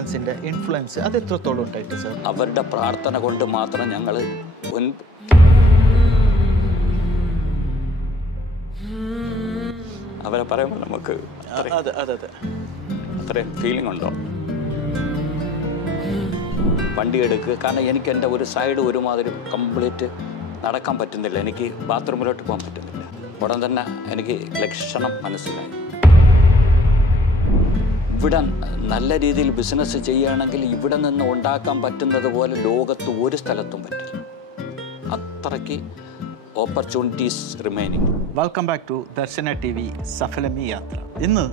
പാരൻസിൻ്റെ influence അത് എത്രത്തോളം ഉണ്ടായിട്ട് സാർ? അവരുടെ പ്രാർത്ഥന കൊണ്ട് മാത്രം ഞങ്ങൾ അവരെ പറയുമ്പോൾ നമുക്ക് അത്രയും ഫീലിംഗ് ഉണ്ടോ? വണ്ടി എടുക്കുക, കാരണം എനിക്ക് എൻ്റെ ഒരു സൈഡ് ഒരുമാതിരി കംപ്ലീറ്റ് നടക്കാൻ പറ്റുന്നില്ല, എനിക്ക് ബാത്റൂമിലോട്ട് പോകാൻ പറ്റുന്നില്ല. ഉടൻ തന്നെ എനിക്ക് ലക്ഷണം മനസ്സിലായി. ഇവിടെ നല്ല രീതിയിൽ ബിസിനസ് ചെയ്യുകയാണെങ്കിൽ ഇവിടെ നിന്ന് ഉണ്ടാക്കാൻ പറ്റുന്നത് പോലെ ലോകത്ത് ഒരു സ്ഥലത്തും പറ്റില്ല. അത്രയ്ക്ക് opportunities remaining. Welcome back to Darshana TV സഫലമി യാത്ര. ഇന്ന്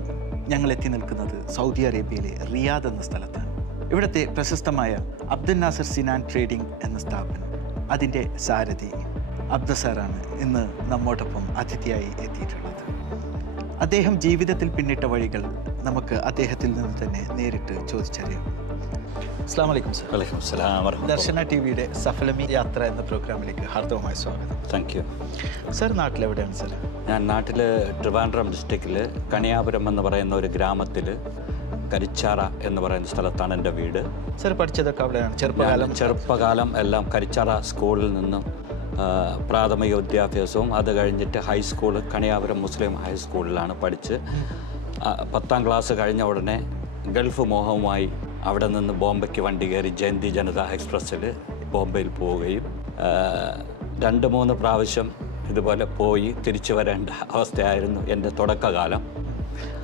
ഞങ്ങൾ എത്തി നിൽക്കുന്നത് സൗദി അറേബ്യയിലെ റിയാദ് എന്ന സ്ഥലത്താണ്. ഇവിടുത്തെ പ്രശസ്തമായ അബ്ദുൽ നാസർ സിനാൻ ട്രേഡിംഗ് എന്ന സ്ഥാപനം, അതിൻ്റെ സാരഥി അബ്ദസാറാണ് ഇന്ന് നമ്മോടൊപ്പം അതിഥിയായി എത്തിയിട്ടുള്ളത്. അദ്ദേഹം ജീവിതത്തിൽ പിന്നിട്ട വഴികൾ നമുക്ക് അദ്ദേഹത്തിൽ നിന്ന് തന്നെ നേരിട്ട് ചോദിച്ചറിയാം. അസ്സലാമു അലൈക്കും സർ. വലൈക്കും സലാം. ദർശന TVയുടെ സഫലമി യാത്ര എന്ന പ്രോഗ്രാമിലേക്ക് ഹാർദവമായ സ്വാഗതം. Thank you. സർ നാട്ടിലെവിടെയാണ് സർ? ഞാൻ നാട്ടിൽ ട്രിവാൻഡ്രം ഡിസ്ട്രിക്റ്റിൽ കണിയാപുരം എന്ന് പറയുന്ന ഒരു ഗ്രാമത്തിൽ കരിച്ചാറ എന്ന് പറയുന്ന സ്ഥലത്താണ് എൻ്റെ വീട്. സർ പഠിച്ചതൊക്കെ അവിടെയാണ്? ചെറുപ്പകാലം എല്ലാം കരിച്ചാറ സ്കൂളിൽ നിന്നും പ്രാഥമിക വിദ്യാഭ്യാസവും അത് കഴിഞ്ഞിട്ട് ഹൈസ്കൂൾ കണിയാപുരം മുസ്ലിം ഹൈസ്കൂളിലാണ് പഠിച്ച് 10ാം ക്ലാസ് കഴിഞ്ഞ ഉടനെ ഗൾഫ് മോഹവുമായി അവിടെ നിന്ന് ബോംബെക്ക് വണ്ടി കയറി ജയന്തി ജനത എക്സ്പ്രസ്സിൽ ബോംബെയിൽ പോവുകയും 2-3 പ്രാവശ്യം ഇതുപോലെ പോയി തിരിച്ചു വരേണ്ട അവസ്ഥയായിരുന്നു എൻ്റെ തുടക്കകാലം.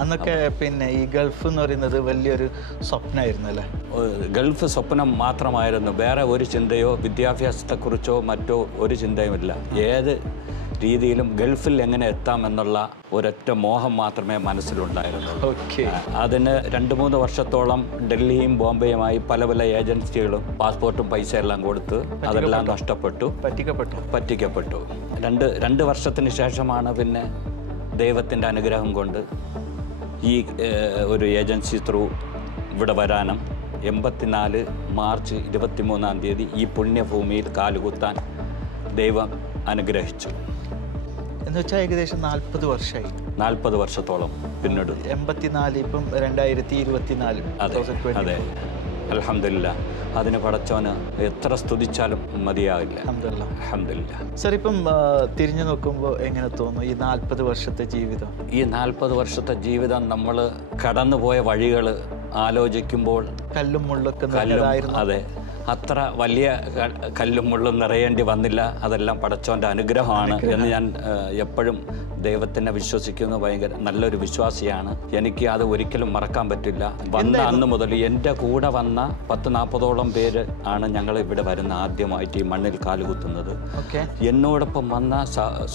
അന്നൊക്കെ പിന്നെ ഈ ഗൾഫ് എന്ന് പറയുന്നത് വലിയൊരു സ്വപ്നമായിരുന്നു അല്ലേ? ഗൾഫ് സ്വപ്നം മാത്രമായിരുന്നു, വേറെ ഒരു ചിന്തയോ വിദ്യാഭ്യാസത്തെക്കുറിച്ചോ മറ്റോ ഒരു ചിന്തയുമില്ല. ഏത് രീതിയിലും ഗൾഫിൽ എങ്ങനെ എത്താമെന്നുള്ള ഒരൊറ്റ മോഹം മാത്രമേ മനസ്സിലുണ്ടായിരുന്നുള്ളൂ. അതിന് 2-3 വർഷത്തോളം ഡൽഹിയും ബോംബെയുമായി പല ഏജൻസികളും പാസ്പോർട്ടും പൈസ എല്ലാം കൊടുത്ത് അതെല്ലാം പറ്റിക്കപ്പെട്ടു. രണ്ട് വർഷത്തിന് ശേഷമാണ് പിന്നെ ദൈവത്തിൻ്റെ അനുഗ്രഹം കൊണ്ട് ഈ ഒരു ഏജൻസി ത്രൂ ഇവിടെ വരാനും 84 മാർച്ച് 23-ാം തീയതി ഈ പുണ്യഭൂമിയിൽ കാലുകുത്താൻ ദൈവം അനുഗ്രഹിച്ചു. എന്ന് വെച്ചാൽ ഏകദേശം 40 വർഷമായി. 40 വർഷത്തോളം പിന്നീട് 84, ഇപ്പം 2024. അതെ, അൽഹംദുലില്ലാ. അതിന് പടച്ചോന് എത്ര സ്തുതിച്ചാലും മതിയാവില്ല. അൽഹംദുലില്ലാ. സർ, ഇപ്പം തിരിഞ്ഞു നോക്കുമ്പോൾ എങ്ങനെ തോന്നുന്നു ഈ 40 വർഷത്തെ ജീവിതം? ഈ 40 വർഷത്തെ ജീവിതം നമ്മൾ കടന്നുപോയ വഴികൾ ആലോചിക്കുമ്പോൾ കല്ലും മുള്ളൊക്കെ. അതെ, അത്ര വലിയ കല്ലും മുള്ളും നിറയേണ്ടി വന്നില്ല. അതെല്ലാം പടച്ചോൻ്റെ അനുഗ്രഹമാണ് എന്ന് ഞാൻ എപ്പോഴും ദൈവത്തിനെ വിശ്വസിക്കുന്നു. ഭയങ്കര നല്ലൊരു വിശ്വാസിയാണ്. എനിക്ക് അത് ഒരിക്കലും മറക്കാൻ പറ്റില്ല. വന്ന അന്ന് മുതൽ എൻ്റെ കൂടെ വന്ന 10-40ഓളം പേര് ആണ് ഞങ്ങൾ ഇവിടെ വരുന്ന ആദ്യമായിട്ട് ഈ മണ്ണിൽ കാലുകുത്തുന്നത്. എന്നോടൊപ്പം വന്ന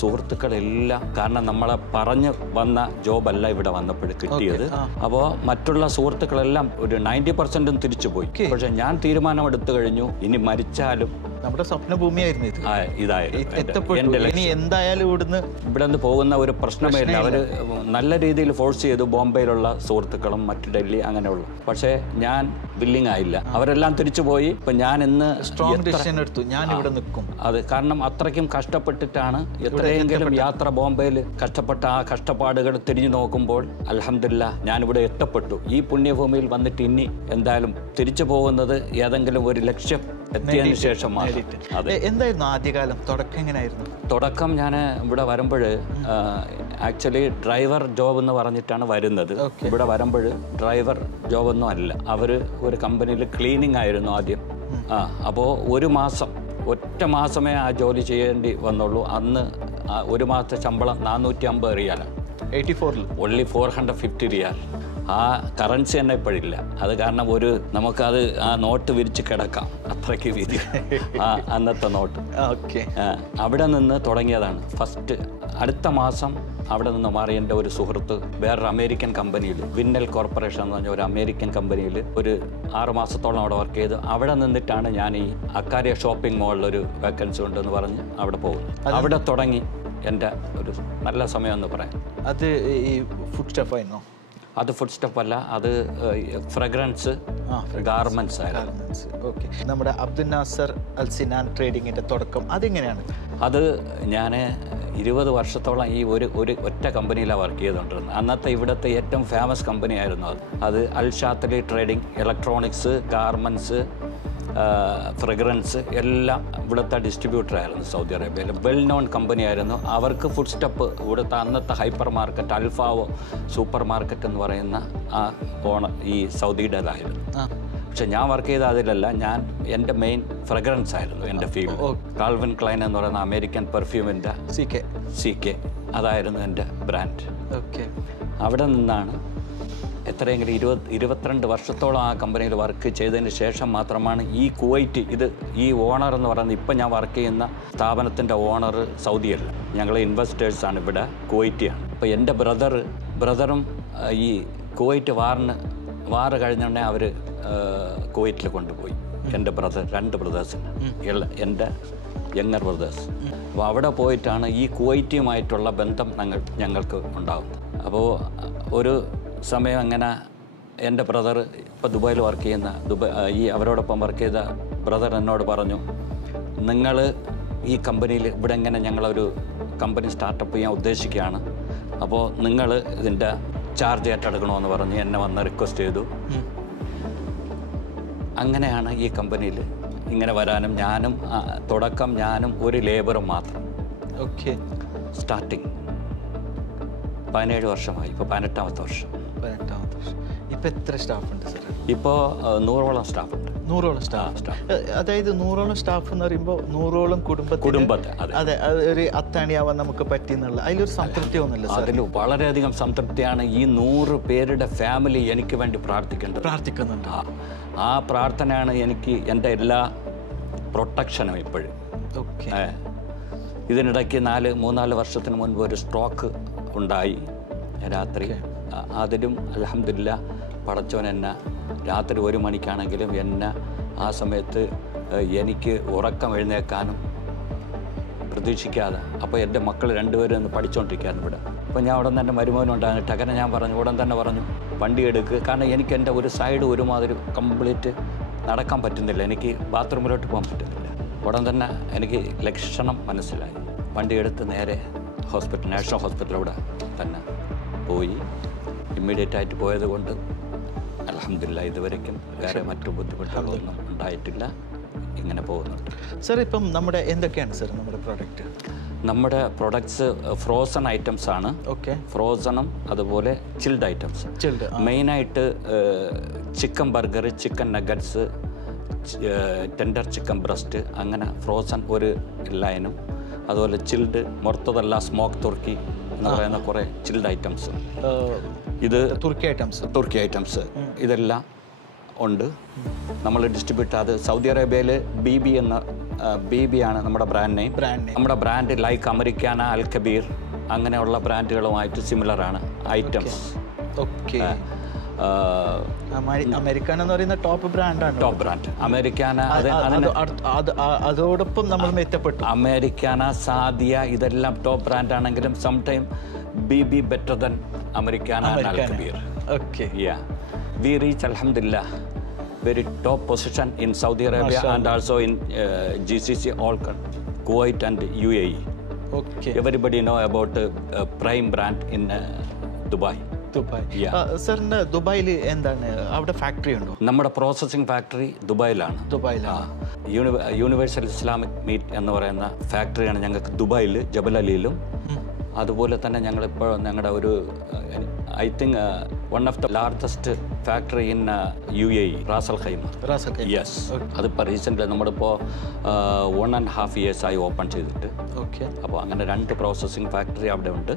സുഹൃത്തുക്കളെല്ലാം, കാരണം നമ്മളെ പറഞ്ഞു വന്ന ജോബല്ല ഇവിടെ വന്നപ്പോൾ കിട്ടിയത്. അപ്പോൾ മറ്റുള്ള സുഹൃത്തുക്കളെല്ലാം ഒരു 90% തിരിച്ചു പോയി. പക്ഷെ ഞാൻ തീരുമാനമെടുത്തു കഴിഞ്ഞു, ഇനി മരിച്ചാലും നമ്മുടെ സ്വപ്നഭൂമിയായിരുന്നു ഇതായിരുന്നു. എന്തായാലും ഇവിടെ നിന്ന് പോകുന്ന ഒരു പ്രശ്നമേ ഇല്ല. അവർ നല്ല രീതിയിൽ ഫോഴ്സ് ചെയ്തു, ബോംബെയിലുള്ള സുഹൃത്തുക്കളും മറ്റു ഡൽഹി അങ്ങനെയുള്ള. പക്ഷേ ഞാൻ വില്ലിങ് ആയില്ല. അവരെല്ലാം തിരിച്ചു പോയി. ഇപ്പം ഞാൻ ഇന്ന് സ്ട്രോങ് ഡിസിഷൻ എടുത്തു, ഞാൻ ഇവിടെ നിൽക്കും. അത് കാരണം അത്രയ്ക്കും കഷ്ടപ്പെട്ടിട്ടാണ് എത്രയെങ്കിലും യാത്ര ബോംബെയിൽ കഷ്ടപ്പെട്ട ആ കഷ്ടപ്പാടുകൾ തിരിഞ്ഞു നോക്കുമ്പോൾ അൽഹംദുലില്ലാ ഞാനിവിടെ എത്തപ്പെട്ടു. ഈ പുണ്യഭൂമിയിൽ വന്നിട്ട് ഇനി എന്തായാലും തിരിച്ചു പോകുന്നത് ഏതെങ്കിലും ഒരു ലക്ഷ്യം എത്തിയതിനു ശേഷമാണ്. എന്തായിരുന്നു ആദ്യകാലം? തുടക്കം എങ്ങനെയായിരുന്നു? തുടക്കം ഞാൻ ഇവിടെ വരുമ്പോൾ ആക്ച്വലി ഡ്രൈവർ ജോബ് എന്ന് പറഞ്ഞിട്ടാണ് വരുന്നത്. ഇവിടെ വരുമ്പോൾ ഡ്രൈവർ ജോബൊന്നും അല്ല, അവർ ഒരു കമ്പനിയിൽ ക്ലീനിങ് ആയിരുന്നു ആദ്യം. അപ്പോൾ ഒറ്റ മാസമേ ആ ജോലി ചെയ്യേണ്ടി വന്നുള്ളൂ. അന്ന് ഒരു മാസത്തെ ശമ്പളം 450 റിയാലാണ്. 84 ഓൺലി 450 റിയാൽ. ആ കറൻസി തന്നെ ഇപ്പോഴില്ല. അത് കാരണം നമുക്കത് ആ നോട്ട് വിരിച്ച് കിടക്കാം, അത്രയ്ക്ക് വീതി അന്നത്തെ നോട്ട്. അവിടെ നിന്ന് തുടങ്ങിയതാണ് ഫസ്റ്റ്. അടുത്ത മാസം അവിടെ നിന്ന് മാറി എൻ്റെ ഒരു സുഹൃത്ത് വേറൊരു അമേരിക്കൻ കമ്പനിയിൽ, വിന്നൽ കോർപ്പറേഷൻ എന്ന് പറഞ്ഞ ഒരു അമേരിക്കൻ കമ്പനിയിൽ ഒരു 6 മാസത്തോളം അവിടെ വർക്ക് ചെയ്തു. അവിടെ നിന്നിട്ടാണ് ഞാൻ ഈ അക്കാരിയ ഷോപ്പിംഗ് മോളിലൊരു വേക്കൻസി ഉണ്ടെന്ന് പറഞ്ഞ് അവിടെ പോകുന്നത്. അവിടെ തുടങ്ങി എൻ്റെ ഒരു നല്ല സമയം എന്ന് പറയാം. അത് ഈ ഫുഡ് സ്റ്റെപ്പായിരുന്നോ? അത് ഫുഡ് സ്റ്റെപ്പ് അല്ല, അത് ഫ്രഗ്രൻസ് ഗാർമെന്റ്സ് ആയിരുന്നു. ഓക്കെ. നമ്മുടെ അബ്ദുൽ നാസർ അൽ സിനാൻ ട്രേഡിങ്ങിന്റെ തുടക്കം അതെങ്ങനെയാണ്? അത് ഞാൻ 20 വർഷത്തോളം ഈ ഒരു ഒറ്റ കമ്പനിയിലാണ് വർക്ക് ചെയ്തുകൊണ്ടിരുന്നത്. അന്നത്തെ ഇവിടുത്തെ ഏറ്റവും ഫേമസ് കമ്പനി ആയിരുന്നു അത് അൽ ഷാത്തലി ട്രേഡിംഗ്. ഇലക്ട്രോണിക്സ്, ഗാർമെൻറ്റ്സ്, ഫ്രഗ്രൻസ് എല്ലാം ഇവിടുത്തെ ഡിസ്ട്രിബ്യൂട്ടറായിരുന്നു സൗദി അറേബ്യയിൽ. വെൽ നോൺ കമ്പനി ആയിരുന്നു. അവർക്ക് ഫുഡ് സ്റ്റെപ്പ് ഇവിടുത്തെ അന്നത്തെ ഹൈപ്പർ മാർക്കറ്റ്, അൽഫാവോ സൂപ്പർ മാർക്കറ്റ് എന്ന് പറയുന്ന ആ ഈ സൗദിയുടേതായിരുന്നു. പക്ഷെ ഞാൻ വർക്ക് ചെയ്ത അതിലല്ല. എൻ്റെ മെയിൻ ഫ്രഗ്രൻസ് ആയിരുന്നു എൻ്റെ ഫീൽഡ്. കാൽവിൻ ക്ലൈൻ എന്ന് പറയുന്ന അമേരിക്കൻ പെർഫ്യൂമിൻ്റെ CK അതായിരുന്നു എൻ്റെ ബ്രാൻഡ്. ഓക്കെ. അവിടെ നിന്നാണ് എത്രയെങ്കിലും 22 വർഷത്തോളം ആ കമ്പനിയിൽ വർക്ക് ചെയ്തതിന് ശേഷം മാത്രമാണ് ഈ കുവൈറ്റ്, ഈ ഓണർ എന്ന് പറയുന്നത് ഇപ്പം ഞാൻ വർക്ക് ചെയ്യുന്ന സ്ഥാപനത്തിൻ്റെ ഓണർ സൗദിയല്ല, ഞങ്ങൾ ഇൻവെസ്റ്റേഴ്സാണ് ഇവിടെ, കുവൈറ്റിയാണ്. അപ്പോൾ എൻ്റെ ബ്രദറും ഈ കുവൈറ്റ് വാറ് കഴിഞ്ഞുടനെ അവർ കുവൈറ്റിൽ കൊണ്ടുപോയി എൻ്റെ രണ്ട് ബ്രദേഴ്സിന്, എൻ്റെ യങ്ങർ ബ്രദേഴ്സ്. അപ്പോൾ അവിടെ പോയിട്ടാണ് ഈ കുവൈറ്റുമായിട്ടുള്ള ബന്ധം ഞങ്ങൾക്ക് ഉണ്ടാകുന്നത്. അപ്പോൾ ഒരു സമയം അങ്ങനെ എൻ്റെ ബ്രദർ ഇപ്പോൾ ദുബായിൽ വർക്ക് ചെയ്യുന്ന അവരോടൊപ്പം വർക്ക് ചെയ്ത ബ്രദർ എന്നോട് പറഞ്ഞു, നിങ്ങൾ ഈ കമ്പനിയിൽ ഇവിടെ എങ്ങനെ ഞങ്ങളൊരു കമ്പനി സ്റ്റാർട്ടപ്പ് ചെയ്യാൻ ഉദ്ദേശിക്കുകയാണ്, അപ്പോൾ നിങ്ങൾ ഇതിൻ്റെ ചാർജ് ഏറ്റെടുക്കണമെന്ന് പറഞ്ഞ് എന്നെ വന്ന് റിക്വസ്റ്റ് ചെയ്തു. അങ്ങനെയാണ് ഈ കമ്പനിയിൽ ഇങ്ങനെ വരാനും തുടക്കം ഞാനും ഒരു ലേബറും മാത്രം. ഓക്കെ. സ്റ്റാർട്ടിങ് 17 വർഷമായി, ഇപ്പോൾ 18ാമത്തെ വർഷം. ഇപ്പോൾ എത്ര സ്റ്റാഫ് ഉണ്ട് സർ? ഇപ്പോൾ 100ഓളം സ്റ്റാഫ് ഉണ്ട്. 100ഓളം സ്റ്റാഫ്. അതായത് 100ഓളം സ്റ്റാഫ് എന്ന് പറയുമ്പോൾ 100ഓളം കുടുംബത്തെ അതെ ഒരു അത്താണിയാവാൻ നമുക്ക് പറ്റിയെന്നുള്ള അതിലൊരു സംതൃപ്തി ഒന്നുമില്ല സാർ? അതിൽ വളരെയധികം സംതൃപ്തിയാണ്. ഈ 100 പേരുടെ ഫാമിലി എനിക്ക് വേണ്ടി പ്രാർത്ഥിക്കുന്നുണ്ട്. ആ പ്രാർത്ഥനയാണ് എനിക്ക് എൻ്റെ എല്ലാ പ്രൊട്ടക്ഷനും ഇപ്പോഴും. ഓക്കെ. ഇതിനിടയ്ക്ക് 3-4 വർഷത്തിന് മുൻപ് ഒരു സ്ട്രോക്ക് ഉണ്ടായി രാത്രി. അതിലും അൽഹംദുലില്ലാ പടച്ചോൻ എന്നെ രാത്രി 1 മണിക്കാണെങ്കിലും എന്നെ ആ സമയത്ത് എനിക്ക് ഉറക്കം എഴുന്നേക്കാനും പ്രതീക്ഷിക്കാതെ, അപ്പോൾ എൻ്റെ മക്കൾ 2 പേരും ഒന്ന് പഠിച്ചുകൊണ്ടിരിക്കുകയാണ് ഇവിടെ. അപ്പോൾ ഞാൻ അവിടെ നിന്ന് എൻ്റെ മരുമോനുണ്ടായിരുന്നു ടകനെ ഞാൻ ഉടൻ തന്നെ പറഞ്ഞു വണ്ടി എടുക്കുക, കാരണം എനിക്ക് എൻ്റെ ഒരു സൈഡ് ഒരുമാതിരി കംപ്ലീറ്റ് നടക്കാൻ പറ്റുന്നില്ല, എനിക്ക് ബാത്റൂമിലോട്ട് പോകാൻ പറ്റുന്നില്ല. ഉടൻ തന്നെ എനിക്ക് ലക്ഷണം മനസ്സിലായി. വണ്ടി എടുത്ത് നേരെ നാഷണൽ ഹോസ്പിറ്റലിലൂടെ തന്നെ പോയി. ഇമ്മീഡിയറ്റ് ആയിട്ട് പോയത് കൊണ്ട് അൽഹംദുലില്ലാ ഇതുവരെയ്ക്കും വേറെ മറ്റു ബുദ്ധിമുട്ടുകളൊന്നും ഉണ്ടായിട്ടില്ല. ഇങ്ങനെ പോകുന്നുണ്ട്. സർ ഇപ്പം നമ്മുടെ എന്തൊക്കെയാണ് സർ നമ്മുടെ പ്രോഡക്റ്റ്? നമ്മുടെ പ്രൊഡക്ട്സ് ഫ്രോസൺ ഐറ്റംസ് ആണ്. ഓക്കെ. ഫ്രോസണും അതുപോലെ ചിൽഡ് ഐറ്റംസ്. മെയിനായിട്ട് chicken burger, chicken nuggets, tender chicken breast, അങ്ങനെ ഫ്രോസൺ ഒരു ലൈനും, അതുപോലെ ചിൽഡ് മൊത്തതല്ല സ്മോക്ക് തുർക്കി എന്ന് പറയുന്ന കുറേ ചിൽഡ് ഐറ്റംസ്. ഇത് തുർക്കി ഐറ്റംസ് ഇതെല്ലാം ഉണ്ട്. നമ്മൾ ഡിസ്ട്രിബ്യൂട്ട് അത് സൗദി അറേബ്യയിൽ BB ആണ് നമ്മുടെ ബ്രാൻഡ് നെയിം. നമ്മുടെ ബ്രാൻഡ് ലൈക്ക് അമേരിക്കാന, അൽ കബീർ അങ്ങനെയുള്ള ബ്രാൻഡുകളുമായിട്ട് സിമിലർ ആണ് ഐറ്റംസ്. ഓക്കെ. അമേരിക്കാന എന്ന് പറയുന്ന ടോപ്പ് ബ്രാൻഡാണ്. Top brand Americana. അതോടൊപ്പം നമ്മൾ മെച്ചപ്പെട്ടു. അമേരിക്കാന, സാദിയ ഇതെല്ലാം ടോപ്പ് ബ്രാൻഡ് ആണെങ്കിലും sometime BB better than Americana and Al Kabir. Okay. Yeah. We reach alhamdulillah very top position in Saudi Arabia and also in GCC, all Kuwait and UAE. Okay. Everybody know about prime brand in Dubai. സാറിന് ദുബായിൽ എന്താണ് അവിടെ factory ഉണ്ടോ? നമ്മുടെ processing factory ദുബായിലാണ്. Universal Islamic meat എന്ന് പറയുന്ന ഫാക്ടറിയാണ് ഞങ്ങൾക്ക് ദുബായിൽ ജബൽ അലിയിലും. അതുപോലെ തന്നെ ഞങ്ങളിപ്പോൾ ഞങ്ങളുടെ ഒരു I think one of the largest factory in UAE, Ras Al Khaimah. Yes. അതിപ്പോൾ റീസെൻ്റ്ലി നമ്മളിപ്പോൾ 1.5 years ആയി ഓപ്പൺ ചെയ്തിട്ട്. ഓക്കെ. അപ്പോൾ അങ്ങനെ 2 പ്രോസസ്സിംഗ് ഫാക്ടറി അവിടെ ഉണ്ട്.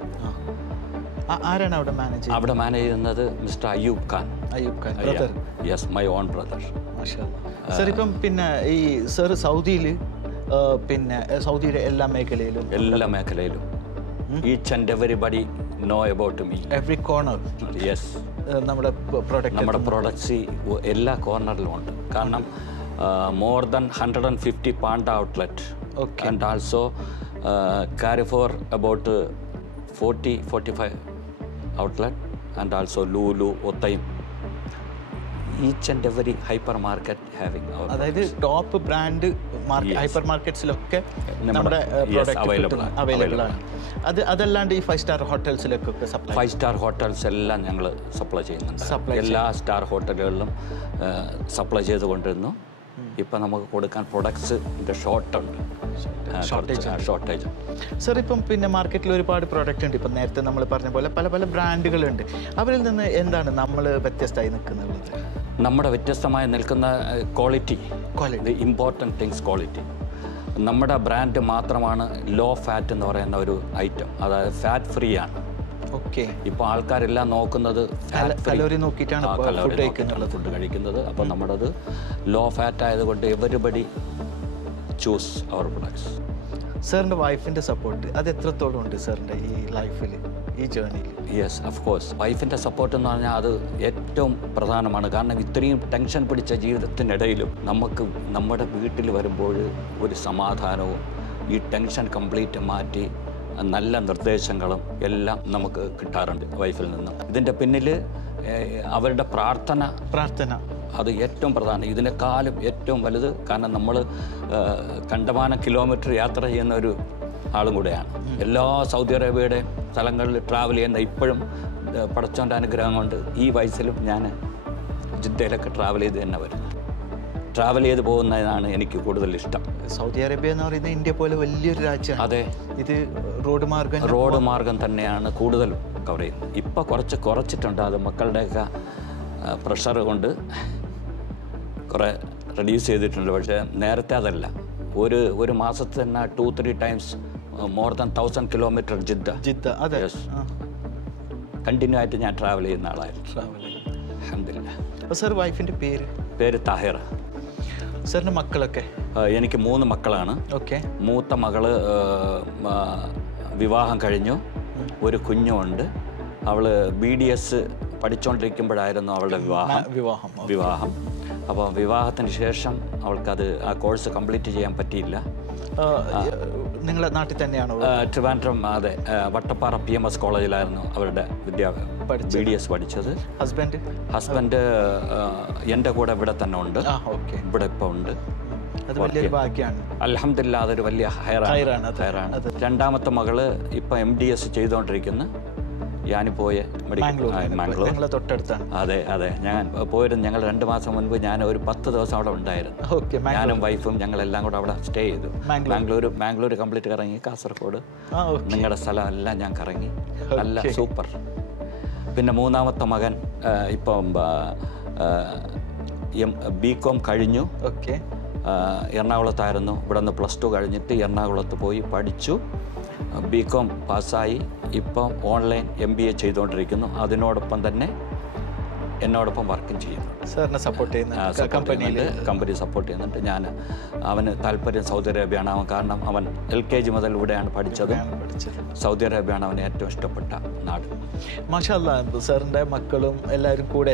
ആരാണ് അവിടെ മാനേജ് ചെയ്യുന്നത്? അവിടെ മാനേജ് ചെയ്യുന്നത് mister Ayyub Khan. Yes, my own brother. Sir ഇപ്പം പിന്നെ ഈ സർ സൗദിയിൽ പിന്നെ സൗദിയുടെ എല്ലാ മേഖലയിലും each and everybody know about me. Every corner. Yes. നമ്മുടെ പ്രോഡക്ട്സ് എല്ലാ കോർണറിലും ഉണ്ട്. കാരണം more than 150 Panda outlet and also Carrefour about 40-45 outlet and also Lulu, Otaim. Each and every hyper market having അതായത് ടോപ്പ് ബ്രാൻഡ് ഹൈപ്പർ മാർക്കറ്റ്സിലൊക്കെ നമ്മുടെ available ആണ്. അതല്ലാണ്ട് ഈ 5 star ഹോട്ടൽസിലേക്കൊക്കെ supply 5 star hotels എല്ലാം ഞങ്ങൾ സപ്ലൈ ചെയ്യുന്നുണ്ട്. എല്ലാ സ്റ്റാർ ഹോട്ടലുകളിലും സപ്ലൈ ചെയ്തുകൊണ്ടിരുന്നു. ഇപ്പം നമുക്ക് കൊടുക്കാൻ പ്രൊഡക്ട്സിൻ്റെ ഷോർട്ടേജ്. സർ, ഇപ്പം പിന്നെ മാർക്കറ്റിൽ ഒരുപാട് പ്രോഡക്റ്റ് ഉണ്ട്. ഇപ്പം നേരത്തെ നമ്മൾ പറഞ്ഞ പോലെ പല പല ബ്രാൻഡുകളുണ്ട്. അവരിൽ നിന്ന് എന്താണ് നമ്മൾ വ്യത്യസ്തമായി നിൽക്കുന്നത്? നമ്മുടെ വ്യത്യസ്തമായി നിൽക്കുന്ന ക്വാളിറ്റി, ഇമ്പോർട്ടൻറ്റ് തിങ്സ് ക്വാളിറ്റി. നമ്മുടെ ബ്രാൻഡ് മാത്രമാണ് ലോ ഫാറ്റ് എന്ന് പറയുന്ന ഒരു ഐറ്റം, അതായത് ഫാറ്റ് ഫ്രീ ആണ്. ഓക്കെ. ഇപ്പോൾ ആൾക്കാരെല്ലാം നോക്കുന്നത് കലോറി നോക്കിയിട്ടാണ് ഫുഡ് കഴിക്കുന്നത്. അപ്പോൾ നമ്മുടേത് ലോ ഫാറ്റ് ആയതുകൊണ്ട് എവരിബഡി ചൂസ് അവർ പ്രൊഡക്ട്സ്. സാറിൻ്റെ വൈഫിൻ്റെ സപ്പോർട്ട് അത് എത്രത്തോളം ഉണ്ട് സാറിൻ്റെ ഈ ലൈഫിൽ, ഈ ജേർണിയിൽ? Yes, of course. വൈഫിൻ്റെ സപ്പോർട്ട് എന്ന് പറഞ്ഞാൽ അത് ഏറ്റവും പ്രധാനമാണ്. കാരണം ഇത്രയും ടെൻഷൻ പിടിച്ച ജീവിതത്തിനിടയിലും നമുക്ക് നമ്മുടെ വീട്ടിൽ വരുമ്പോൾ ഒരു സമാധാനവും ഈ ടെൻഷൻ കംപ്ലീറ്റ് മാറ്റി നല്ല നിർദ്ദേശങ്ങളും എല്ലാം നമുക്ക് കിട്ടാറുണ്ട് വൈഫിൽ നിന്നും. ഇതിൻ്റെ പിന്നിൽ അവരുടെ പ്രാർത്ഥന അത് ഏറ്റവും പ്രധാനം. ഇതിനേക്കാളും ഏറ്റവും വലുത്. കാരണം നമ്മൾ കണ്ടമാനം കിലോമീറ്റർ യാത്ര ചെയ്യുന്ന ഒരു ആളും കൂടെയാണ്. എല്ലാ സൗദി അറേബ്യയുടെ സ്ഥലങ്ങളിൽ ട്രാവൽ ചെയ്യുന്ന ഇപ്പോഴും പടച്ചോൻ്റെ അനുഗ്രഹം കൊണ്ട് ഈ വയസ്സിലും ഞാൻ ജിദ്ദയിലൊക്കെ ട്രാവൽ ചെയ്ത് തന്നെ വരും. ട്രാവൽ ചെയ്ത് പോകുന്നതാണ് എനിക്ക് കൂടുതൽ ഇഷ്ടം. സൗദി അറേബ്യ എന്ന് പറയുന്നത് ഇന്ത്യ പോലെ വലിയൊരു രാജ്യമാണ്. അതെ, ഇത് റോഡ് മാർഗം തന്നെയാണ് കൂടുതലും കവർ ചെയ്യുന്നത്. ഇപ്പോൾ കുറച്ചിട്ടുണ്ട്. അത് മക്കളുടെയൊക്കെ പ്രഷർ കൊണ്ട് കുറേ റെഡ്യൂസ് ചെയ്തിട്ടുണ്ട്. പക്ഷേ നേരത്തെ അതല്ല. ഒരു മാസത്തിൽ തന്നെ 2-3 times more than 1000 kilometre Jeddah. അതെ, കണ്ടിന്യൂ ആയിട്ട് ഞാൻ ട്രാവൽ ചെയ്യുന്ന ആളായിരുന്നു. അൽഹംദുലില്ലാഹ്. സർ, വൈഫിൻ്റെ പേര് താഹിറ. സാറിൻ്റെ മക്കളൊക്കെ? എനിക്ക് 3 മക്കളാണ്. ഓക്കെ. മൂത്ത മകള് വിവാഹം കഴിഞ്ഞു, ഒരു കുഞ്ഞുമുണ്ട്. അവൾ BDS പഠിച്ചുകൊണ്ടിരിക്കുമ്പോഴായിരുന്നു അവളുടെ വിവാഹം. അപ്പോൾ വിവാഹത്തിന് ശേഷം അവൾക്കത് ആ കോഴ്സ് കംപ്ലീറ്റ് ചെയ്യാൻ പറ്റിയില്ല. നിങ്ങളുടെ നാട്ടിൽ തന്നെയാണോ? ട്രിവാൻഡ്രം, അതെ, വട്ടപ്പാറ PMS കോളേജിലായിരുന്നു അവരുടെ BDS പഠിച്ചത്. ഹസ്ബൻഡ് എൻ്റെ കൂടെ ഇവിടെ തന്നെ ഉണ്ട്. ഇവിടെ ഇപ്പോൾ ഉണ്ട്. അൽഹംദുലില്ലാഹ്, അതൊരു വലിയ ഹൈറാണ്. രണ്ടാമത്തെ മകള് ഇപ്പം MDS ചെയ്തുകൊണ്ടിരിക്കുന്നു. ഞാനിപ്പോയ മാംഗ്ലൂർ. അതെ, ഞാൻ പോയിരുന്നു. ഞങ്ങൾ 2 മാസം മുൻപ് ഞാൻ ഒരു 10 ദിവസം അവിടെ ഉണ്ടായിരുന്നു. ഞാനും വൈഫും ഞങ്ങളെല്ലാം കൂടെ അവിടെ സ്റ്റേ ചെയ്തു. മാംഗ്ലൂർ കംപ്ലീറ്റ് കറങ്ങി. കാസർഗോഡ്, നിങ്ങളുടെ സ്ഥലം എല്ലാം ഞാൻ കറങ്ങി. നല്ല സൂപ്പർ. പിന്നെ മൂന്നാമത്തെ മകൻ ഇപ്പം BCom കഴിഞ്ഞു. എറണാകുളത്തായിരുന്നു. ഇവിടെ നിന്ന് +2 കഴിഞ്ഞിട്ട് എറണാകുളത്ത് പോയി പഠിച്ചു. BCom പാസ്സായി. ഇപ്പം ഓൺലൈൻ MBA ചെയ്തുകൊണ്ടിരിക്കുന്നു. അതിനോടൊപ്പം തന്നെ എന്നോടൊപ്പം വർക്കും ചെയ്യുന്നു. കമ്പനി സപ്പോർട്ട് ചെയ്യുന്നുണ്ട്. ഞാൻ അവന് താല്പര്യം സൗദി അറേബ്യയാണ്. അവൻ കാരണം അവൻ LKG മുതൽ ഇവിടെയാണ് പഠിച്ചത്. സൗദി അറേബ്യയാണ് അവന് ഏറ്റവും ഇഷ്ടപ്പെട്ട നാട്. മാഷാ അല്ലാഹ്, സാറിൻ്റെ മക്കളും എല്ലാവരും കൂടെ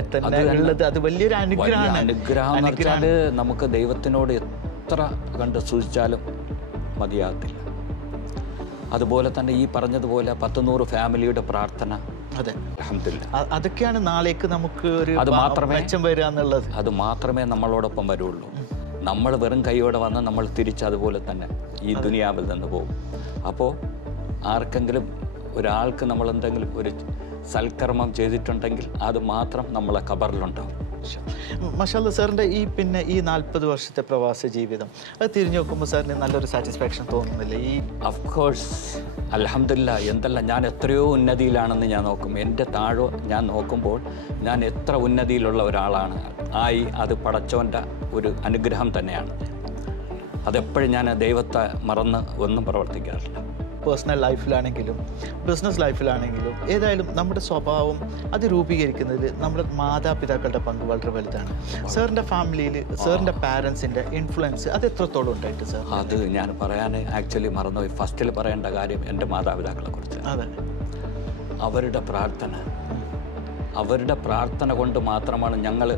അത് വലിയൊരു അനുഗ്രഹമാണ്. നമുക്ക് ദൈവത്തിനോട് എത്ര കണ്ട് സൂചിച്ചാലും മതിയാകത്തില്ല. അതുപോലെ തന്നെ ഈ പറഞ്ഞതുപോലെ 100 ഫാമിലിയുടെ പ്രാർത്ഥന. അതെ, അൽഹംദുലില്ലാഹ്. അതൊക്കെയാണ് നാളേക്ക് നമുക്ക് ഒരു മെച്ചം വരിക എന്നുള്ളത്. അത് മാത്രമേ നമ്മളോടൊപ്പം വരുള്ളൂ. നമ്മൾ വെറും കൈയോടെ വന്ന് നമ്മൾ തിരിച്ചതുപോലെ തന്നെ ഈ ദുനിയാവിൽ നിന്ന് പോകും. അപ്പോൾ ആർക്കെങ്കിലും ഒരാൾക്ക് നമ്മൾ എന്തെങ്കിലും ഒരു സൽക്കർമ്മം ചെയ്തിട്ടുണ്ടെങ്കിൽ അത് മാത്രം നമ്മളെ ഖബറിലുണ്ടാവും. മാഷാ അല്ലാഹ്, സാറിൻ്റെ ഈ 40 വർഷത്തെ പ്രവാസ ജീവിതം അത് തിരിഞ്ഞു നോക്കുമ്പോൾ സാറിന് നല്ലൊരു സാറ്റിസ്ഫാക്ഷൻ തോന്നുന്നില്ലേ? ഓഫ്കോഴ്സ്, അൽഹംദുലില്ലാഹ്. എന്തല്ല, ഞാൻ എത്രയോ ഉന്നതിയിലാണെന്ന് ഞാൻ നോക്കും. എൻ്റെ താഴെ ഞാൻ നോക്കുമ്പോൾ ഞാൻ എത്ര ഉന്നതിയിലുള്ള ഒരാളാണ് അത് പടച്ചോൻ്റെ ഒരു അനുഗ്രഹം തന്നെയാണ്. അതെപ്പോഴും ഞാൻ ദൈവത്തെ മറന്ന് ഒന്നും പ്രവർത്തിക്കാറില്ല. പേഴ്സണൽ ലൈഫിലാണെങ്കിലും ബിസിനസ് ലൈഫിലാണെങ്കിലും ഏതായാലും നമ്മുടെ സ്വഭാവം അത് രൂപീകരിക്കുന്നതിൽ നമ്മുടെ മാതാപിതാക്കളുടെ പങ്ക് വളരെ വലുതാണ്. സാറിൻ്റെ ഫാമിലിയിൽ സാറിൻ്റെ പാരൻസിൻ്റെ ഇൻഫ്ലുവൻസ് അത് എത്രത്തോളം ഉണ്ടായിട്ട് സാർ? അത് ഞാൻ പറയാൻ ആക്ച്വലി മറന്നുപോയി. ഫസ്റ്റിൽ പറയേണ്ട കാര്യം എൻ്റെ മാതാപിതാക്കളെ കുറിച്ച്. അതെ, അവരുടെ പ്രാർത്ഥന കൊണ്ട് മാത്രമാണ്. ഞങ്ങൾ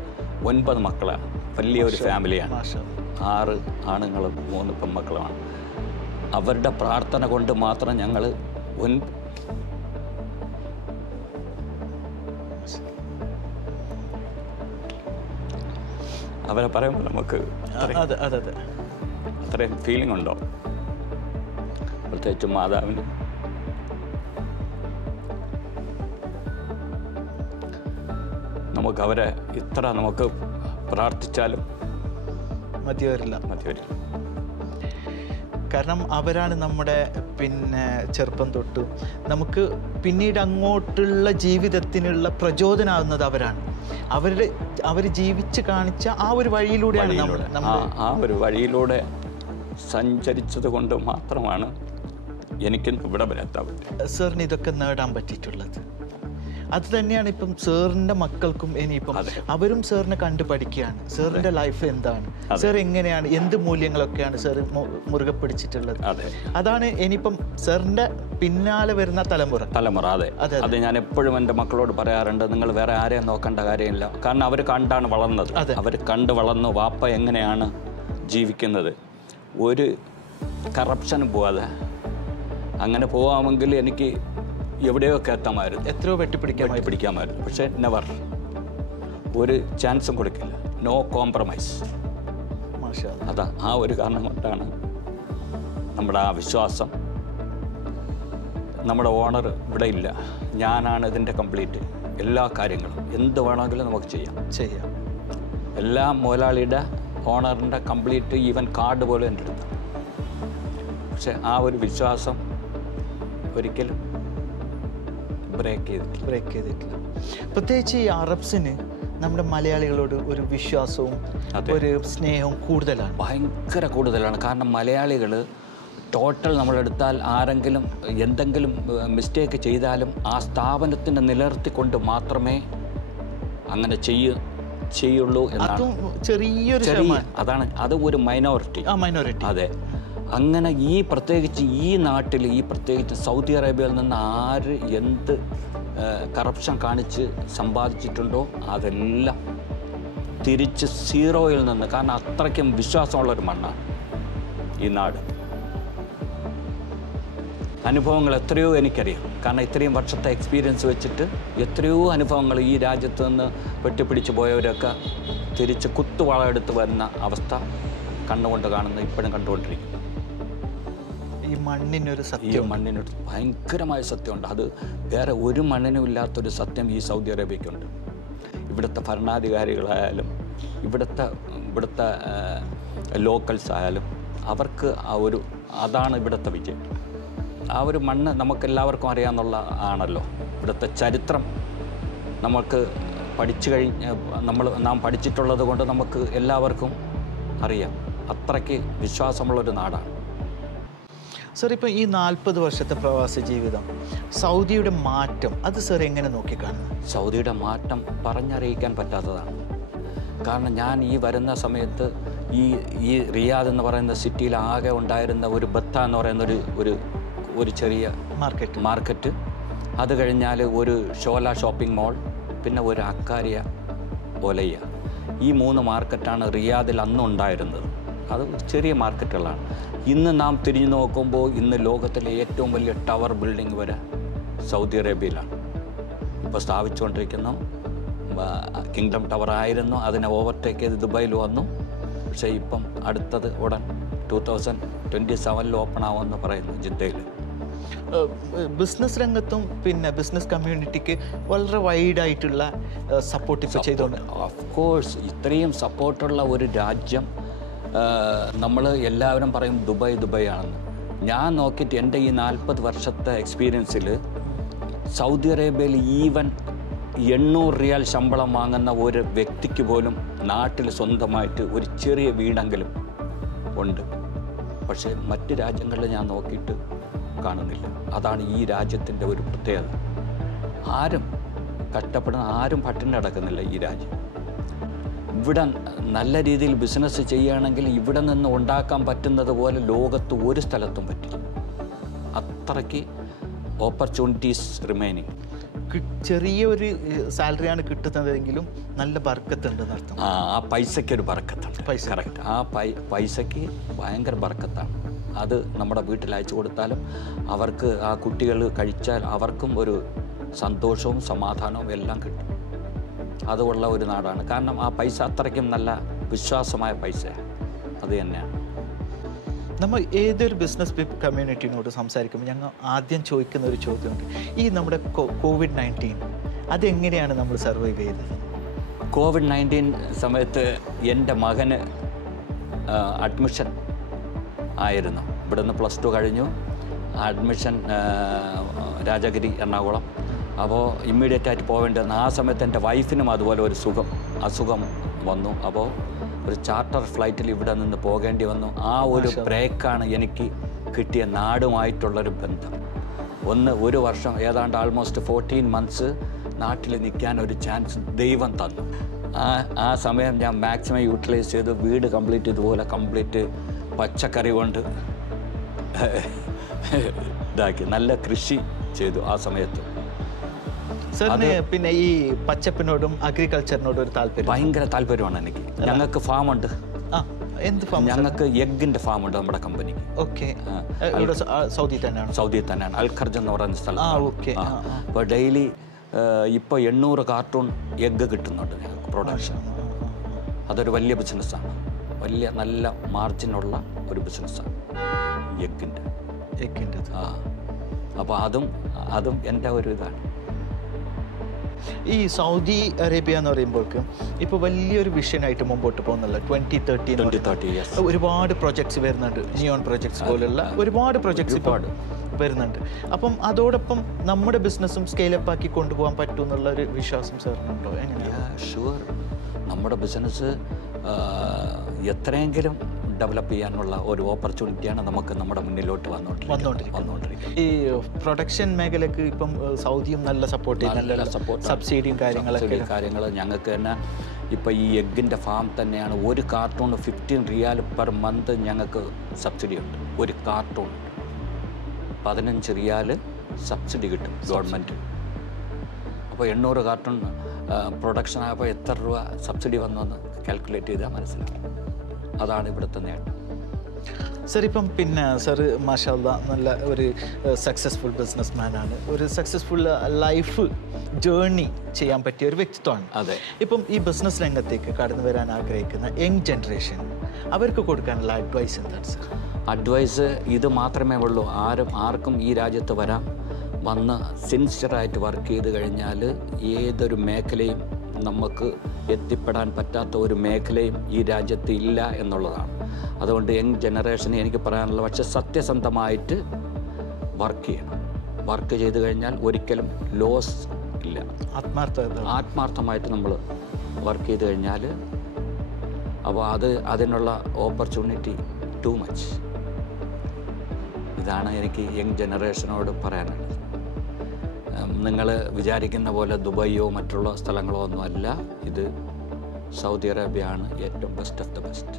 9 മക്കളാണ്. വലിയൊരു ഫാമിലിയാണ്. 6 ആണുങ്ങളും 3 പെൺമക്കളുമാണ്. അവരുടെ പ്രാർത്ഥന കൊണ്ട് മാത്രം ഞങ്ങൾ അവരെ പറയുമ്പോൾ നമുക്ക് അതെ അതെ അതെ അത്രയും ഫീലിംഗ് ഉണ്ടോ? പ്രത്യേകിച്ച് മാതാവിന് നമുക്ക് അവരെ ഇത്ര നമുക്ക് പ്രാർത്ഥിച്ചാലും മതി വരില്ല. കാരണം അവരാണ് നമ്മുടെ പിന്നെ ചെറുപ്പം തൊട്ട് നമുക്ക് പിന്നീട് അങ്ങോട്ടുള്ള ജീവിതത്തിനുള്ള പ്രചോദനമാകുന്നത് അവരാണ്. അവർ ജീവിച്ച് കാണിച്ച ആ ഒരു വഴിയിലൂടെയാണ് ആ ഒരു വഴിയിലൂടെ സഞ്ചരിച്ചത് കൊണ്ട് മാത്രമാണ് എനിക്ക് ഇവിടെ വരെത്താൻ പറ്റും. സാറിന് ഇതൊക്കെ നേടാൻ പറ്റിയിട്ടുള്ളത്. അത് തന്നെയാണ് ഇപ്പം സാറിൻ്റെ മക്കൾക്കും ഇനിയിപ്പം അവരും സാറിനെ കണ്ടു പഠിക്കുകയാണ്. സാറിൻ്റെ ലൈഫ് എന്താണ്, സാർ എങ്ങനെയാണ്, എന്ത് മൂല്യങ്ങളൊക്കെയാണ് സാർ മുറുകെ പിടിച്ചിട്ടുള്ളത്. അതാണ് ഇനിയിപ്പം സാറിൻ്റെ പിന്നാലെ വരുന്ന തലമുറ. അതെ അത് ഞാൻ എപ്പോഴും എൻ്റെ മക്കളോട് പറയാറുണ്ട്, നിങ്ങൾ വേറെ ആരെയും നോക്കേണ്ട കാര്യമില്ല. കാരണം അവർ കണ്ടാണ് വളർന്നത്. അവർ കണ്ട് വളർന്നു വാപ്പ എങ്ങനെയാണ് ജീവിക്കുന്നത്. ഒരു കറപ്ഷനും പോവാതെ അങ്ങനെ പോകാമെങ്കിൽ എനിക്ക് എവിടെയൊക്കെ എത്താമായിരുന്നു, എത്രയോ വെട്ടിപ്പിടിക്കാമായിരുന്നു. പക്ഷേ നെവർ, ഒരു ചാൻസും കൊടുക്കില്ല. No compromise. അതാ ആ ഒരു കാരണം കൊണ്ടാണ് നമ്മുടെ ആ വിശ്വാസം. നമ്മുടെ ഓണർ ഇവിടെ ഇല്ല, ഞാനാണ് ഇതിൻ്റെ കംപ്ലീറ്റ് എല്ലാ കാര്യങ്ങളും. എന്ത് വേണമെങ്കിലും നമുക്ക് ചെയ്യാം. എല്ലാ മുതലാളിയുടെ ഓണറിൻ്റെ കംപ്ലീറ്റ് ഈവൻ കാർഡ് പോലും എൻ്റെ അടുത്ത്. പക്ഷെ ആ ഒരു വിശ്വാസം ഒരിക്കലും ബ്രേക്ക് ചെയ്തിട്ടില്ല. പ്രത്യേകിച്ച് ഈ അറബ്സിന് നമ്മുടെ മലയാളികളോട് ഒരു വിശ്വാസവും ഒരു സ്നേഹവും ഭയങ്കര കൂടുതലാണ്. കാരണം മലയാളികൾ ടോട്ടൽ നമ്മളെടുത്താൽ ആരെങ്കിലും എന്തെങ്കിലും മിസ്റ്റേക്ക് ചെയ്താലും ആ സ്ഥാപനത്തിനെ നിലനിർത്തിക്കൊണ്ട് മാത്രമേ അങ്ങനെ ചെയ്യുള്ളൂ എന്നാണ്. അതാണ് അത് ഒരു മൈനോറിറ്റി. അതെ, അങ്ങനെ പ്രത്യേകിച്ച് ഈ നാട്ടിൽ, പ്രത്യേകിച്ച് സൗദി അറേബ്യയിൽ നിന്ന് ആര് എന്ത് കറപ്ഷൻ കാണിച്ച് സമ്പാദിച്ചിട്ടുണ്ടോ അതെല്ലാം തിരിച്ച് സീറോയിൽ നിന്ന്, കാരണം അത്രയ്ക്കും വിശ്വാസമുള്ളൊരു മണ്ണാണ് ഈ നാട്. അനുഭവങ്ങൾ എത്രയോ എനിക്കറിയാം. കാരണം ഇത്രയും വർഷത്തെ എക്സ്പീരിയൻസ് വെച്ചിട്ട് എത്രയോ അനുഭവങ്ങൾ ഈ രാജ്യത്ത് നിന്ന് വെട്ടിപ്പിടിച്ച് പോയവരൊക്കെ തിരിച്ച് കുത്തുവളയെടുത്ത് വരുന്ന അവസ്ഥ കണ്ണുകൊണ്ട് കാണുന്ന ഇപ്പോഴും കണ്ടുകൊണ്ടിരിക്കും. ഈ മണ്ണിനൊരു ഭയങ്കരമായ സത്യമുണ്ട്. അത് വേറെ ഒരു മണ്ണിനും ഇല്ലാത്തൊരു സത്യം ഈ സൗദി അറേബ്യയ്ക്കുണ്ട്. ഇവിടുത്തെ ഭരണാധികാരികളായാലും ഇവിടുത്തെ ലോക്കൽസ് ആയാലും അവർക്ക് അതാണ് ഇവിടുത്തെ വിജയം. ആ ഒരു മണ്ണ് നമുക്കെല്ലാവർക്കും അറിയാമെന്നുള്ള ആണല്ലോ. ഇവിടുത്തെ ചരിത്രം നമുക്ക് നാം പഠിച്ചിട്ടുള്ളത് കൊണ്ട് നമുക്ക് എല്ലാവർക്കും അറിയാം. അത്രയ്ക്ക് വിശ്വാസമുള്ളൊരു നാടാണ്. സാർ, ഇപ്പോൾ ഈ 40 വർഷത്തെ പ്രവാസ ജീവിതം, സൗദിയുടെ മാറ്റം അത് സാർ എങ്ങനെ നോക്കിക്കാണുന്നു? സൗദിയുടെ മാറ്റം പറഞ്ഞറിയിക്കാൻ പറ്റാത്തതാണ്. കാരണം ഞാൻ ഈ വരുന്ന സമയത്ത് ഈ റിയാദ് എന്ന് പറയുന്ന സിറ്റിയിൽ ആകെ ഉണ്ടായിരുന്ന ഒരു ബത്ത എന്ന് പറയുന്ന ഒരു ചെറിയ മാർക്കറ്റ്, അത് കഴിഞ്ഞാൽ ഒരു ഷോല ഷോപ്പിംഗ് മാൾ, പിന്നെ ഒരു അക്കാരിയ ഒലയ്യ. ഈ 3 മാർക്കറ്റാണ് റിയാദിൽ അന്നുണ്ടായിരുന്നത്. അത് ചെറിയ മാർക്കറ്റുകളാണ്. ഇന്ന് നാം തിരിഞ്ഞു നോക്കുമ്പോൾ ഇന്ന് ലോകത്തിലെ ഏറ്റവും വലിയ ടവർ ബിൽഡിംഗ് വരെ സൗദി അറേബ്യയിലാണ് ഇപ്പോൾ സ്ഥാപിച്ചുകൊണ്ടിരിക്കുന്നു. കിങ്ഡം ടവർ ആയിരുന്നു, അതിനെ ഓവർടേക്ക് ചെയ്ത് ദുബായിൽ വന്നു. പക്ഷേ ഇപ്പം അടുത്തത് ഉടൻ 2027 ഓപ്പൺ ആവുമെന്ന് പറയുന്നു ജിദ്ദയിൽ. ബിസിനസ് രംഗത്തും പിന്നെ ബിസിനസ് കമ്മ്യൂണിറ്റിക്ക് വളരെ വൈഡായിട്ടുള്ള സപ്പോർട്ട് ഇപ്പോൾ ചെയ്തുകൊണ്ട്, ഓഫ് കോഴ്സ് ഇത്രയും സപ്പോർട്ടുള്ള ഒരു രാജ്യം നമ്മൾ എല്ലാവരും പറയും ദുബായ് ആണെന്ന്. ഞാൻ നോക്കിയിട്ട് എൻ്റെ ഈ 40 വർഷത്തെ എക്സ്പീരിയൻസിൽ സൗദി അറേബ്യയിൽ ഈവൻ 800 റിയാൽ ശമ്പളം വാങ്ങുന്ന ഒരു വ്യക്തിക്ക് പോലും നാട്ടിൽ സ്വന്തമായിട്ട് ഒരു ചെറിയ വീടെങ്കിലും ഉണ്ട്. പക്ഷേ മറ്റ് രാജ്യങ്ങളിൽ ഞാൻ നോക്കിയിട്ട് കാണുന്നില്ല. അതാണ് ഈ രാജ്യത്തിൻ്റെ ഒരു പ്രത്യേകത. ആരും കഷ്ടപ്പെടുന്ന, ആരും പട്ടിണി നടക്കുന്നില്ല ഈ രാജ്യം. ഇവിടെ നല്ല രീതിയിൽ ബിസിനസ് ചെയ്യുകയാണെങ്കിൽ ഇവിടെ നിന്ന് ഉണ്ടാക്കാൻ പറ്റുന്നത് പോലെ ലോകത്ത് ഒരു സ്ഥലത്തും പറ്റില്ല. അത്രയ്ക്ക് ഓപ്പർച്യൂണിറ്റീസ് റിമൈനിങ്. ചെറിയൊരു സാലറിയാണ് കിട്ടുന്നതെങ്കിലും നല്ല ബർക്കത്തുണ്ടെന്ന് അർത്ഥം. ആ പൈസയ്ക്കൊരു ബർക്കത്തുണ്ട്. കറക്റ്റ്. ആ പൈസയ്ക്ക് ഭയങ്കര ബർക്കത്താണ്. അത് നമ്മുടെ വീട്ടിൽ അയച്ചു കൊടുത്താലും അവർക്ക്, ആ കുട്ടികൾ കഴിച്ചാൽ അവർക്കും ഒരു സന്തോഷവും സമാധാനവും എല്ലാം കിട്ടും. അതുള്ള ഒരു നാടാണ്. കാരണം ആ പൈസ അത്രയ്ക്കും നല്ല വിശ്വാസമായ പൈസ അത് തന്നെയാണ്. നമ്മൾ ഏതൊരു ബിസിനസ് കമ്മ്യൂണിറ്റിനോട് സംസാരിക്കുമ്പോൾ ഞങ്ങൾ ആദ്യം ചോദിക്കുന്ന ഒരു ചോദ്യമുണ്ട്. ഈ നമ്മുടെ COVID-19 അതെങ്ങനെയാണ് നമ്മൾ സർവൈവ് ചെയ്തത്? COVID-19 സമയത്ത് എൻ്റെ മകന് അഡ്മിഷൻ ആയിരുന്നു. ഇവിടുന്ന് +2 കഴിഞ്ഞു, അഡ്മിഷൻ രാജഗിരി എറണാകുളം. അപ്പോൾ ഇമ്മീഡിയറ്റായിട്ട് പോവേണ്ടി വന്നു. ആ സമയത്ത് എൻ്റെ വൈഫിനും അതുപോലെ ഒരു അസുഖം വന്നു. അപ്പോൾ ഒരു ചാർട്ടർ ഫ്ലൈറ്റിൽ ഇവിടെ നിന്ന് പോകേണ്ടി വന്നു. ആ ഒരു ബ്രേക്കാണ് എനിക്ക് കിട്ടിയ നാടുമായിട്ടുള്ളൊരു ബന്ധം. ഒരു വർഷം ഏതാണ്ട് ആൾമോസ്റ്റ് 14 months നാട്ടിൽ നിൽക്കാൻ ഒരു ചാൻസ് ദൈവം തന്നു. ആ സമയം ഞാൻ മാക്സിമം യൂട്ടിലൈസ് ചെയ്തു. വീട് കംപ്ലീറ്റ് പച്ചക്കറി കൊണ്ട് ഇതാക്കി നല്ല കൃഷി ചെയ്തു ആ സമയത്ത്. സാറിന് പിന്നെ ഈ പച്ചപ്പിനോടും അഗ്രികൾച്ചറിനോടും ഒരു ഭയങ്കര താല്പര്യമാണ് എനിക്ക്. ഞങ്ങൾക്ക് ഫാമുണ്ട്. ഞങ്ങൾക്ക് എഗ്ഗിൻ്റെ ഫാമുണ്ട് നമ്മുടെ കമ്പനിക്ക്. സൗദി തന്നെയാണ് അൽഖർജ് എന്ന് പറയുന്ന സ്ഥലം. അപ്പോൾ ഡെയിലി ഇപ്പോൾ 800 കാർട്ടൂൺ എഗ്ഗ് കിട്ടുന്നുണ്ട് ഞങ്ങൾക്ക് പ്രൊഡക്ഷൻ. അതൊരു വലിയ ബിസിനസ്സാണ്, നല്ല മാർജിനുള്ള ഒരു ബിസിനസ്സാണ് എഗ്ഗിൻ്റെ. അപ്പോൾ അതും എൻ്റെ ഒരു ഇതാണ്. ഈ സൗദി അറേബ്യ എന്ന് പറയുമ്പോഴേക്കും ഇപ്പോൾ വലിയൊരു വിഷനായിട്ട് മുമ്പോട്ട് പോകുന്നില്ല. 2030 ഒരുപാട് പ്രൊജക്ട്സ് വരുന്നുണ്ട്. നിയോൺ പ്രൊജക്ട്സ് പോലുള്ള ഒരുപാട് പ്രൊജക്ട്സ് ഇപ്പോൾ വരുന്നുണ്ട്. അപ്പം അതോടൊപ്പം നമ്മുടെ ബിസിനസ്സും സ്കെയിലപ്പ് ആക്കി കൊണ്ടുപോകാൻ പറ്റും എന്നുള്ള ഒരു വിശ്വാസം സാറിനുണ്ടോ? എങ്ങനെയാണ്? ഷുവർ. നമ്മുടെ ബിസിനസ് എത്രയെങ്കിലും ഡെവലപ്പ് ചെയ്യാനുള്ള ഒരു ഓപ്പർച്യൂണിറ്റിയാണ് നമുക്ക് നമ്മുടെ മുന്നിലോട്ട് വന്നുകൊണ്ടിരിക്കുന്നത്. ഈ പ്രൊഡക്ഷൻ മേഖലക്ക് ഇപ്പം സൗദിയും നല്ല സപ്പോർട്ട്, സബ്സിഡിയും കാര്യങ്ങൾ ഞങ്ങൾക്ക് തന്നെ. ഇപ്പോൾ ഈ എഗ്ഗിൻ്റെ ഫാം തന്നെയാണ്. ഒരു കാർട്ടൂൺ 15 റിയാൽ പെർ മന്ത് ഞങ്ങൾക്ക് സബ്സിഡി ഉണ്ട്. ഒരു കാർട്ടൂൺ 15 റിയാൽ സബ്സിഡി കിട്ടും ഗവൺമെൻറ്. അപ്പോൾ 800 കാർട്ടൂൺ പ്രൊഡക്ഷൻ ആയപ്പോൾ എത്ര രൂപ സബ്സിഡി വന്നെന്ന് കാൽക്കുലേറ്റ് ചെയ്താൽ മനസ്സിലാവും. അതാണ് ഇവിടുത്തെ നേട്ടം. സർ, ഇപ്പം പിന്നെ സാറ് മാഷാ അല്ലാഹ് നല്ല ഒരു സക്സസ്ഫുൾ ബിസിനസ് മാനാണ്. ഒരു സക്സസ്ഫുൾ ലൈഫ് ജേർണി ചെയ്യാൻ പറ്റിയ ഒരു വ്യക്തിത്വമാണ്. അതെ. ഇപ്പം ഈ ബിസിനസ് രംഗത്തേക്ക് കടന്നു വരാൻ ആഗ്രഹിക്കുന്ന യങ് ജനറേഷൻ അവർക്ക് കൊടുക്കാനുള്ള അഡ്വൈസ് എന്താണ് സർ? അഡ്വൈസ് ഇത് മാത്രമേ ഉള്ളൂ. ആർക്കും ഈ രാജ്യത്ത് വന്ന് സിൻസിയറായിട്ട് വർക്ക് ചെയ്ത് കഴിഞ്ഞാൽ ഏതൊരു മേഖലയും നമുക്ക് എത്തിപ്പെടാൻ പറ്റാത്ത ഒരു മേഖലയും ഈ രാജ്യത്ത് ഇല്ല എന്നുള്ളതാണ്. അതുകൊണ്ട് യങ് ജനറേഷന് എനിക്ക് പറയാനുള്ള, പക്ഷേ സത്യസന്ധമായിട്ട് വർക്ക് ചെയ്യണം. വർക്ക് ചെയ്ത് കഴിഞ്ഞാൽ ഒരിക്കലും ലോസ് ഇല്ല. ആത്മാർത്ഥമായിട്ട് നമ്മൾ വർക്ക് ചെയ്ത് കഴിഞ്ഞാൽ അപ്പോൾ അതിനുള്ള ഓപ്പർച്യൂണിറ്റി ടു മച്ച്. ഇതാണ് എനിക്ക് യങ് ജനറേഷനോട് പറയാനുള്ളത്. നിങ്ങൾ വിചാരിക്കുന്ന പോലെ ദുബൈയോ മറ്റുള്ള സ്ഥലങ്ങളോ ഒന്നുമല്ല. ഇത് സൗദി അറേബ്യ ആണ് ഏറ്റവും ബെസ്റ്റ് ഓഫ് ദ ബെസ്റ്റ്.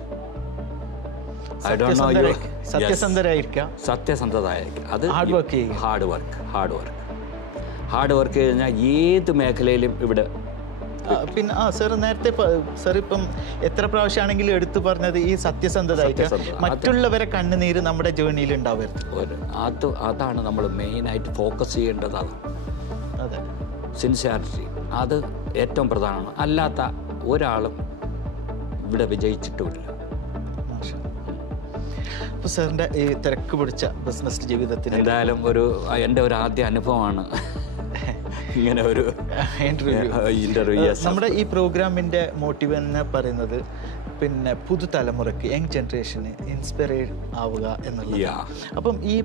സത്യസന്ധരായിരിക്കാം. അത് ഹാർഡ് വർക്ക് കഴിഞ്ഞാൽ ഏത് മേഖലയിലും ഇവിടെ. പിന്നെ സാർ നേരത്തെ സാർ ഇപ്പം എത്ര പ്രാവശ്യമാണെങ്കിലും എടുത്തു പറഞ്ഞത് ഈ സത്യസന്ധത. മറ്റുള്ളവരെ കണ്ണുനീര് നമ്മുടെ ജേർണിയിൽ ഉണ്ടാവരുത്. അതാണ് നമ്മൾ മെയിനായിട്ട് ഫോക്കസ് ചെയ്യേണ്ടത്. അതെ, സിൻസിയാരിറ്റി അത് ഏറ്റവും പ്രധാനമാണ്. അല്ലാത്ത ഒരാളും ഇവിടെ വിജയിച്ചിട്ടുമില്ല. അപ്പോൾ സാറിൻ്റെ ഈ തിരക്ക് പിടിച്ച ബിസിനസ് ജീവിതത്തിൽ എന്തായാലും എൻ്റെ ഒരു ആദ്യ അനുഭവമാണ് ഇങ്ങനെ ഒരു ഇന്റർവ്യൂ. നമ്മുടെ ഈ പ്രോഗ്രാമിൻ്റെ മോട്ടീവ് എന്ന് പറയുന്നത് പിന്നെ പുതുതലമുറയ്ക്ക് യങ് ജനറേഷന് ഇൻസ്പയർ ആവുക എന്നുള്ളത്. അപ്പം ഈ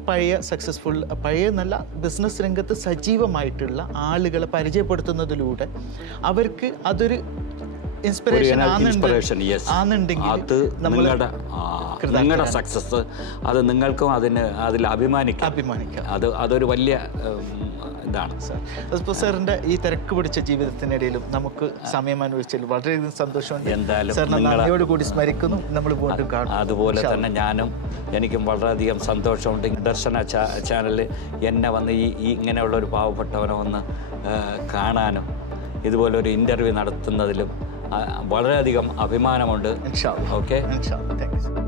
പഴയ നല്ല ബിസിനസ് രംഗത്ത് സജീവമായിട്ടുള്ള ആളുകളെ പരിചയപ്പെടുത്തുന്നതിലൂടെ അവർക്ക് അതൊരു ഇൻസ്പിറേഷൻ നിങ്ങളുടെ സക്സസ് അത് നിങ്ങൾക്കും അതിൽ അഭിമാനിക്കാം. അതൊരു വലിയ ഇതാണ് സാർ. അപ്പോൾ സാറിൻ്റെ ഈ തിരക്ക് പിടിച്ച ജീവിതത്തിനിടയിലും നമുക്ക് സമയം അനുവദിച്ചതിൽ വളരെയധികം സന്തോഷമുണ്ട്. എന്തായാലും നന്ദിയോടുകൂടി സ്മരിക്കുന്നു. നമ്മൾ വീണ്ടും കാണും. അതുപോലെ തന്നെ എനിക്കും വളരെയധികം സന്തോഷമുണ്ട്. ദർശന ചാനലിൽ എന്നെ വന്ന് ഈ ഇങ്ങനെയുള്ള ഒരു പാവപ്പെട്ടവനെ വന്ന് കാണാനും ഇതുപോലൊരു ഇൻ്റർവ്യൂ നടത്തുന്നതിലും വളരെയധികം അഭിമാനമുണ്ട്. Okay, thank you.